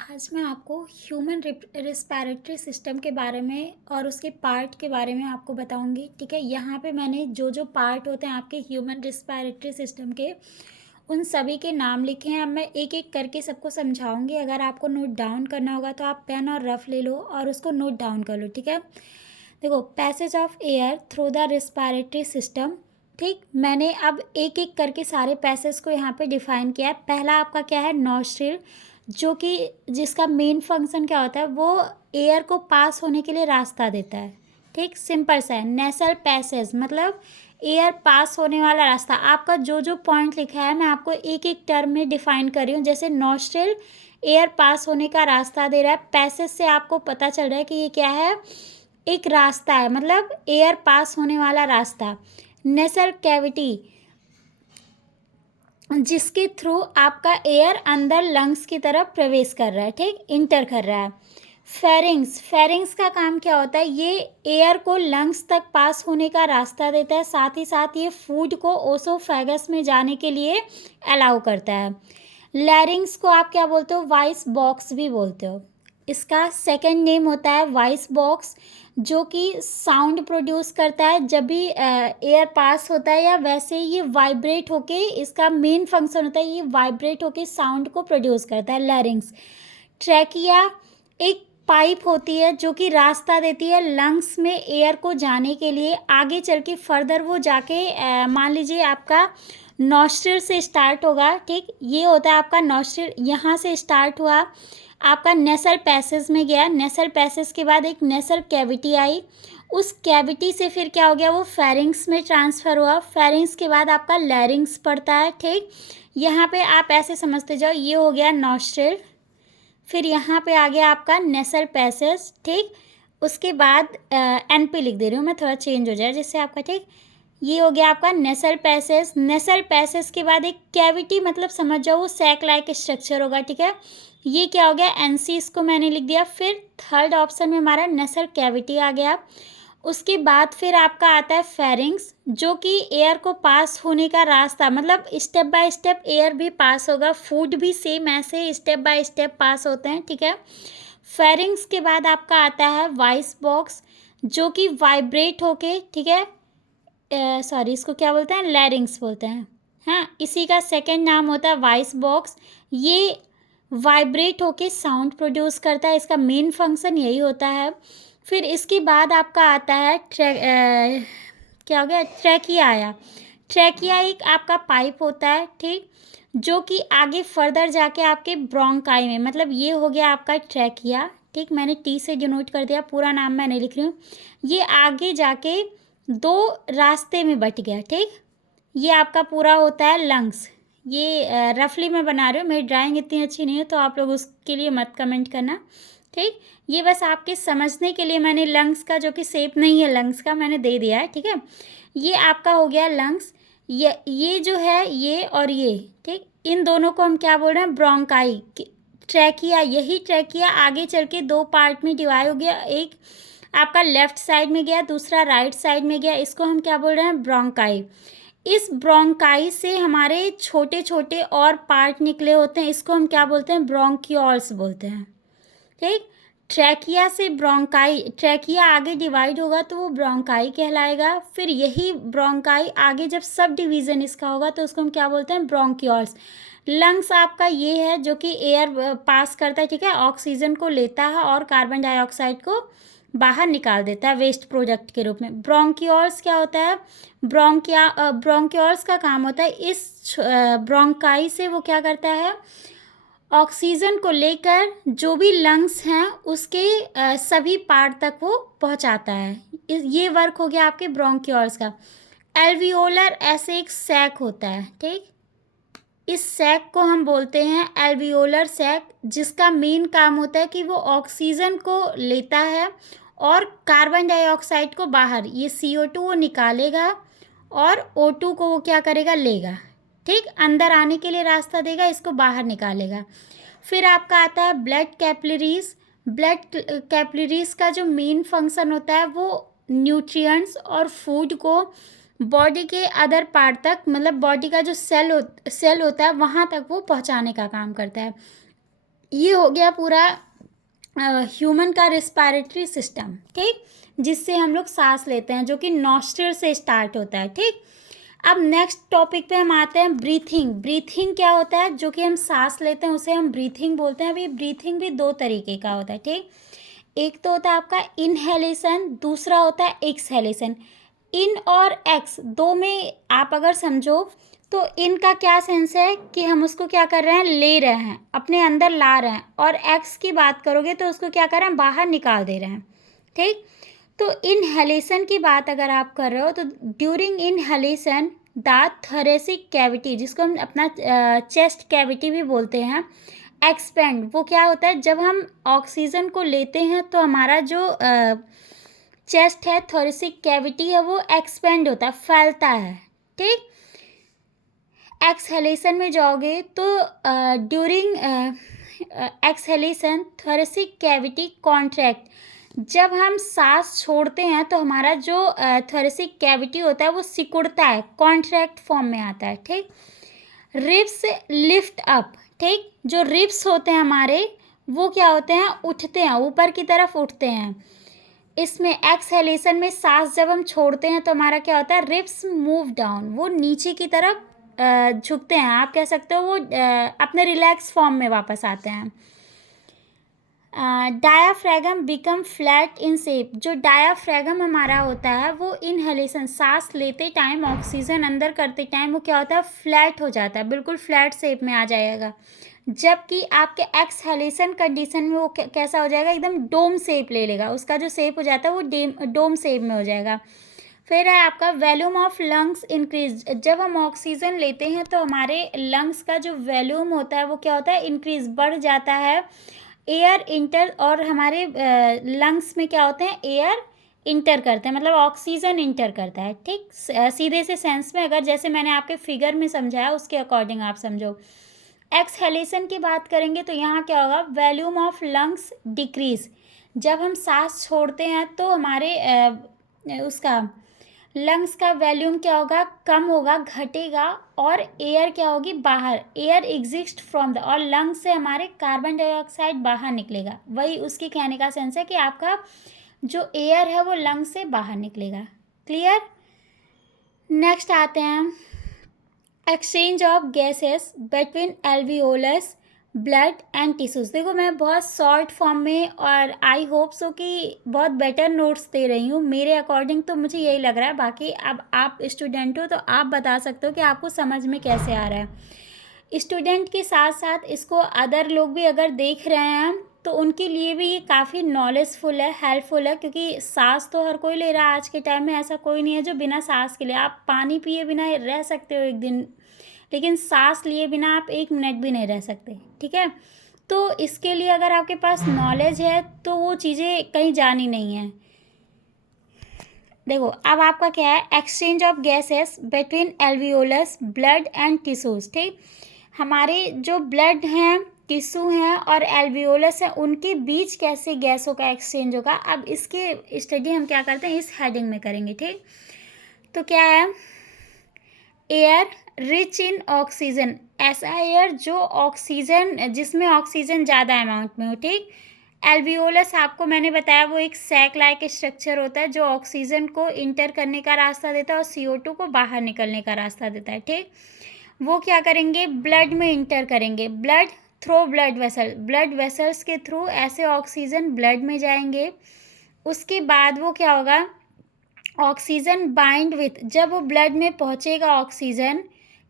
आज मैं आपको ह्यूमन रिस्पैरेटरी सिस्टम के बारे में और उसके पार्ट के बारे में आपको बताऊंगी। ठीक है, यहाँ पे मैंने जो जो पार्ट होते हैं आपके ह्यूमन रिस्पैरेटरी सिस्टम के, उन सभी के नाम लिखे हैं। अब मैं एक एक करके सबको समझाऊंगी। अगर आपको नोट डाउन करना होगा तो आप पेन और रफ ले लो और उसको नोट डाउन कर लो। ठीक है, देखो, passage of air through the respiratory system. ठीक, मैंने अब एक एक करके सारे पैसेज को यहाँ पे डिफाइन किया है। पहला आपका क्या है, नॉस्ट्रिल, जो कि जिसका मेन फंक्शन क्या होता है, वो एयर को पास होने के लिए रास्ता देता है। ठीक, सिंपल सा है। नेसल पैसेज मतलब एयर पास होने वाला रास्ता। आपका जो जो पॉइंट लिखा है मैं आपको एक एक टर्म में डिफाइन कर रही हूँ। जैसे नॉस्ट्रिल एयर पास होने का रास्ता दे रहा है, पैसेज से आपको पता चल रहा है कि ये क्या है, एक रास्ता है, मतलब एयर पास होने वाला रास्ता। नेसल कैविटी, जिसके थ्रू आपका एयर अंदर लंग्स की तरफ प्रवेश कर रहा है, ठीक, इंटर कर रहा है। फेरिंग्स, फेरिंग्स का काम क्या होता है, ये एयर को लंग्स तक पास होने का रास्ता देता है, साथ ही साथ ये फूड को ओसोफेगस में जाने के लिए अलाउ करता है। लैरिंग्स को आप क्या बोलते हो, वॉइस बॉक्स भी बोलते हो। इसका सेकंड नेम होता है वॉइस बॉक्स, जो कि साउंड प्रोड्यूस करता है जब भी एयर पास होता है, या वैसे ही ये वाइब्रेट होके, इसका मेन फंक्शन होता है ये वाइब्रेट होके साउंड को प्रोड्यूस करता है। लैरिंग्स। ट्रैकिया एक पाइप होती है जो कि रास्ता देती है लंग्स में एयर को जाने के लिए। आगे चल के फर्दर वो जाके मान लीजिए आपका नॉस्ट्रिल से स्टार्ट होगा। ठीक, ये होता है आपका नॉस्ट्रिल, यहाँ से स्टार्ट हुआ, आपका नेसल पैसेज में गया, नेसल पैसेज के बाद एक नेसल कैविटी आई, उस कैविटी से फिर क्या हो गया, वो फेरिंग्स में ट्रांसफ़र हुआ। फेरिंग्स के बाद आपका लैरिंग्स पड़ता है। ठीक, यहाँ पे आप ऐसे समझते जाओ, ये हो गया नॉस्ट्रिल, फिर यहाँ पे आ गया आपका नेसल पैसेज। ठीक, उसके बाद एन पे लिख दे रही हूँ मैं, थोड़ा चेंज हो जाए जिससे आपका, ठीक, ये हो गया आपका नेसल पैसेज। नेसल पैसेज के बाद एक कैविटी, मतलब समझ जाओ वो सैक लाइक स्ट्रक्चर होगा। ठीक है, ये क्या हो गया, एनसी, इसको मैंने लिख दिया। फिर थर्ड ऑप्शन में हमारा नेसल कैविटी आ गया। उसके बाद फिर आपका आता है फेरिंग्स, जो कि एयर को पास होने का रास्ता, मतलब स्टेप बाय स्टेप एयर भी पास होगा, फूड भी सेम ऐसे स्टेप बाय स्टेप पास होते हैं। ठीक है, फेरिंग्स के बाद आपका आता है वॉइस बॉक्स, जो कि वाइब्रेट होके, ठीक है, सॉरी, इसको क्या बोलते हैं, लैरिंग्स बोलते हैं। हाँ, इसी का सेकंड नाम होता है वॉइस बॉक्स। ये वाइब्रेट होके साउंड प्रोड्यूस करता है, इसका मेन फंक्शन यही होता है। फिर इसके बाद आपका आता है क्या हो गया, ट्रैकिया आया। ट्रैकिया एक आपका पाइप होता है, ठीक, जो कि आगे फर्दर जाके आपके ब्रोंकाई में, मतलब ये हो गया आपका ट्रैकिया। ठीक, मैंने टी से डिनोट कर दिया, पूरा नाम मैं नहीं लिख रही हूँ। ये आगे जाके दो रास्ते में बट गया। ठीक, ये आपका पूरा होता है लंग्स। ये रफली मैं बना रही हूँ, मेरी ड्राइंग इतनी अच्छी नहीं है तो आप लोग उसके लिए मत कमेंट करना। ठीक, ये बस आपके समझने के लिए मैंने लंग्स का, जो कि शेप नहीं है लंग्स का, मैंने दे दिया है। ठीक है, ये आपका हो गया लंग्स। ये जो है, ये और ये, ठीक, इन दोनों को हम क्या बोल रहे हैं, ब्रोंकाई। ट्रैकिया, यही ट्रैकिया आगे चल के दो पार्ट में डिवाइड हो गया, एक आपका लेफ्ट साइड में गया, दूसरा राइट साइड में गया, इसको हम क्या बोल रहे हैं, ब्रोंकाई। इस ब्रोंकाई से हमारे छोटे छोटे और पार्ट निकले होते हैं, इसको हम क्या बोलते हैं, ब्रोंकियोल्स बोलते हैं। ठीक, ट्रैकिया से ब्रोंकाई, ट्रैकिया आगे डिवाइड होगा तो वो ब्रोंकाई कहलाएगा। फिर यही ब्रोंकाई आगे जब सब डिवीज़न इसका होगा तो उसको हम क्या बोलते हैं, ब्रोंकियोल्स। लंग्स आपका ये है जो कि एयर पास करता है, ठीक है, ऑक्सीजन को लेता है और कार्बन डाइऑक्साइड को बाहर निकाल देता है वेस्ट प्रोडक्ट के रूप में। ब्रोंकियोल्स क्या होता है, ब्रोंकियोल्स का काम होता है इस ब्रोंकाई से वो क्या करता है, ऑक्सीजन को लेकर जो भी लंग्स हैं उसके सभी पार्ट तक वो पहुंचाता है। ये वर्क हो गया आपके ब्रोंकियोल्स का। एल्वियोलर ऐसे एक सैक होता है। ठीक, इस सैक को हम बोलते हैं एल्वियोलर सैक, जिसका मेन काम होता है कि वो ऑक्सीजन को लेता है और कार्बन डाइऑक्साइड को बाहर, ये CO2 वो निकालेगा और O2 को वो क्या करेगा, लेगा। ठीक, अंदर आने के लिए रास्ता देगा, इसको बाहर निकालेगा। फिर आपका आता है ब्लड कैपिलरीज। ब्लड कैपिलरीज का जो मेन फंक्शन होता है वो न्यूट्रिएंट्स और फूड को बॉडी के अदर पार्ट तक, मतलब बॉडी का जो सेल होता है वहाँ तक वो पहुँचाने का काम करता है। ये हो गया पूरा ह्यूमन का रिस्पायरेटरी सिस्टम, ठीक, जिससे हम लोग सांस लेते हैं, जो कि नॉस्ट्रिल से स्टार्ट होता है, ठीक। अब नेक्स्ट टॉपिक पे हम आते हैं ब्रीथिंग। ब्रीथिंग क्या होता है? जो कि हम सांस लेते हैं उसे हम ब्रीथिंग बोलते हैं। अब ये ब्रीथिंग भी दो तरीके का होता है, ठीक। एक तो होता है आपका इनहेलेशन, दूसरा होता है एक्सहेलेशन। इन और एक्स दो में आप अगर समझो तो इन का क्या सेंस है कि हम उसको क्या कर रहे हैं, ले रहे हैं, अपने अंदर ला रहे हैं, और एक्स की बात करोगे तो उसको क्या कर रहे हैं, बाहर निकाल दे रहे हैं, ठीक। तो इनहेलेशन की बात अगर आप कर रहे हो तो during inhalation the thoracic cavity, जिसको हम अपना चेस्ट कैविटी भी बोलते हैं, एक्सपेंड। वो क्या होता है, जब हम ऑक्सीजन को लेते हैं तो हमारा जो चेस्ट है, थोरेसिक कैविटी है, वो एक्सपेंड होता है, फैलता है, ठीक। एक्सहेलेशन में जाओगे तो during exhalation thoracic cavity contract. जब हम सांस छोड़ते हैं तो हमारा जो थोरेसिक कैविटी होता है वो सिकुड़ता है, कॉन्ट्रैक्ट फॉर्म में आता है, ठीक। रिब्स लिफ्ट अप, ठीक। जो रिब्स होते हैं हमारे वो क्या होते हैं, उठते हैं, ऊपर की तरफ उठते हैं। इसमें एक्सहेलेशन में सांस जब हम छोड़ते हैं तो हमारा क्या होता है, रिब्स मूव डाउन, वो नीचे की तरफ झुकते हैं, आप कह सकते हो वो अपने रिलैक्स फॉर्म में वापस आते हैं। डायाफ्रैगम बिकम फ्लैट इन शेप। जो डायाफ्रैगम हमारा होता है वो इनहेलेशन, सांस लेते टाइम, ऑक्सीजन अंदर करते टाइम वो क्या होता है, फ्लैट हो जाता है, बिल्कुल फ्लैट शेप में आ जाएगा। जबकि आपके एक्सहेलेशन कंडीशन में वो कैसा हो जाएगा, एकदम डोम शेप ले लेगा, उसका जो शेप हो जाता है वो डोम शेप में हो जाएगा। फिर है आपका वॉल्यूम ऑफ लंग्स इंक्रीज। जब हम ऑक्सीजन लेते हैं तो हमारे लंग्स का जो वॉल्यूम होता है वो क्या होता है, इंक्रीज, बढ़ जाता है। एयर इंटर, और हमारे लंग्स में क्या होते हैं, एयर इंटर करते हैं, मतलब ऑक्सीजन इंटर करता है, ठीक। सीधे से सेंस में, अगर जैसे मैंने आपके फिगर में समझाया उसके अकॉर्डिंग आप समझो। एक्सहेलेशन की बात करेंगे तो यहाँ क्या होगा, वॉल्यूम ऑफ लंग्स डिक्रीज। जब हम सांस छोड़ते हैं तो हमारे उसका लंग्स का वॉल्यूम क्या होगा, कम होगा, घटेगा, और एयर क्या होगी, बाहर, एयर एग्जिस्ट फ्रॉम द, और लंग्स से हमारे कार्बन डाइऑक्साइड बाहर निकलेगा। वही उसकी कहने का सेंस है कि आपका जो एयर है वो लंग्स से बाहर निकलेगा। क्लियर। नेक्स्ट आते हैं exchange of gases between alveolus blood and tissues. देखो मैं बहुत शॉर्ट फॉर्म में और आई होप सो कि बहुत बेटर नोट्स दे रही हूँ, मेरे अकॉर्डिंग तो मुझे यही लग रहा है। बाकी अब आप स्टूडेंट हो तो आप बता सकते हो कि आपको समझ में कैसे आ रहा है। स्टूडेंट के साथ साथ इसको अदर लोग भी अगर देख रहे हैं तो उनके लिए भी ये काफ़ी नॉलेजफुल है, हेल्पफुल है, क्योंकि सांस तो हर कोई ले रहा है आज के टाइम में। ऐसा कोई नहीं है जो बिना सांस के लिए, आप पानी पिए बिना रह सकते हो एक दिन, लेकिन सांस लिए बिना आप एक मिनट भी नहीं रह सकते, ठीक है। तो इसके लिए अगर आपके पास नॉलेज है तो वो चीज़ें कहीं जानी नहीं है। देखो अब आपका क्या है, exchange of gases between alveolus blood and tissues, ठीक। हमारे जो ब्लड हैं, टिश्यू हैं और एल्वियोलस हैं, उनके बीच कैसे गैसों का एक्सचेंज होगा, अब इसके स्टडी हम क्या करते हैं, इस हेडिंग में करेंगे, ठीक। तो क्या है, एयर रिच इन ऑक्सीजन, ऐसा एयर जो ऑक्सीजन, जिसमें ऑक्सीजन ज़्यादा अमाउंट में हो, ठीक। एल्वियोलस आपको मैंने बताया वो एक सैक लाइक स्ट्रक्चर होता है जो ऑक्सीजन को इंटर करने का रास्ता देता है और CO2 को बाहर निकलने का रास्ता देता है, ठीक। वो क्या करेंगे, ब्लड में इंटर करेंगे, blood through blood vessel, blood vessels के थ्रू ऐसे ऑक्सीजन ब्लड में जाएंगे। उसके बाद वो क्या होगा, ऑक्सीजन बाइंड विथ, जब वो ब्लड में पहुंचेगा ऑक्सीजन,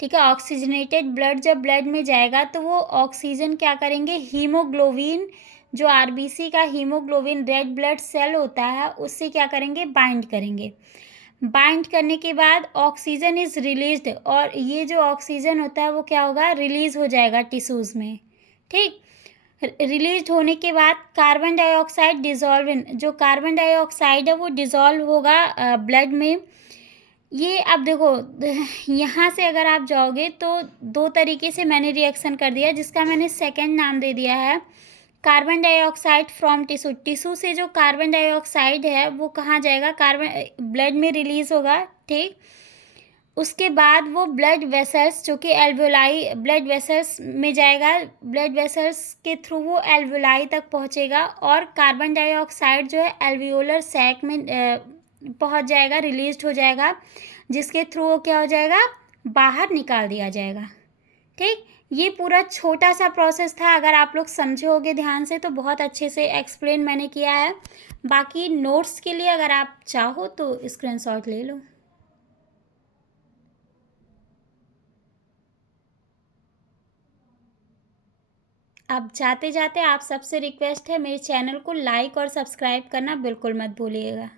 ठीक है, ऑक्सीजनेटेड ब्लड जब ब्लड में जाएगा तो वो ऑक्सीजन क्या करेंगे, हीमोग्लोबिन, जो आरबीसी का हीमोग्लोबिन रेड ब्लड सेल होता है उससे क्या करेंगे, बाइंड करेंगे। बाइंड करने के बाद ऑक्सीजन इज रिलीज्ड, और ये जो ऑक्सीजन होता है वो क्या होगा, रिलीज हो जाएगा टिश्यूज़ में, ठीक। रिलीज होने के बाद कार्बन डाइऑक्साइड डिजॉल्व इन, जो कार्बन डाइऑक्साइड है वो डिजॉल्व होगा ब्लड में। ये अब देखो यहाँ से अगर आप जाओगे तो दो तरीके से मैंने रिएक्शन कर दिया, जिसका मैंने सेकंड नाम दे दिया है carbon dioxide from tissue. Tissue से जो कार्बन डाइऑक्साइड है वो कहाँ जाएगा, कार्बन ब्लड में रिलीज होगा, ठीक। उसके बाद वो ब्लड वेसल्स जो कि एल्वोलाई ब्लड वेसल्स में जाएगा, ब्लड वेसल्स के थ्रू वो एल्वोलाई तक पहुँचेगा और कार्बन डाइऑक्साइड जो है एल्वियोलर सैक में पहुँच जाएगा, रिलीज़्ड हो जाएगा, जिसके थ्रू वो क्या हो जाएगा, बाहर निकाल दिया जाएगा। ठीक, ये पूरा छोटा-सा प्रोसेस था। अगर आप लोग समझे होंगे ध्यान से तो बहुत अच्छे से एक्सप्लेन मैंने किया है। बाकी नोट्स के लिए अगर आप चाहो तो स्क्रीनशॉट ले लो। अब जाते-जाते आप सबसे रिक्वेस्ट है, मेरे चैनल को लाइक और सब्सक्राइब करना बिल्कुल मत भूलिएगा।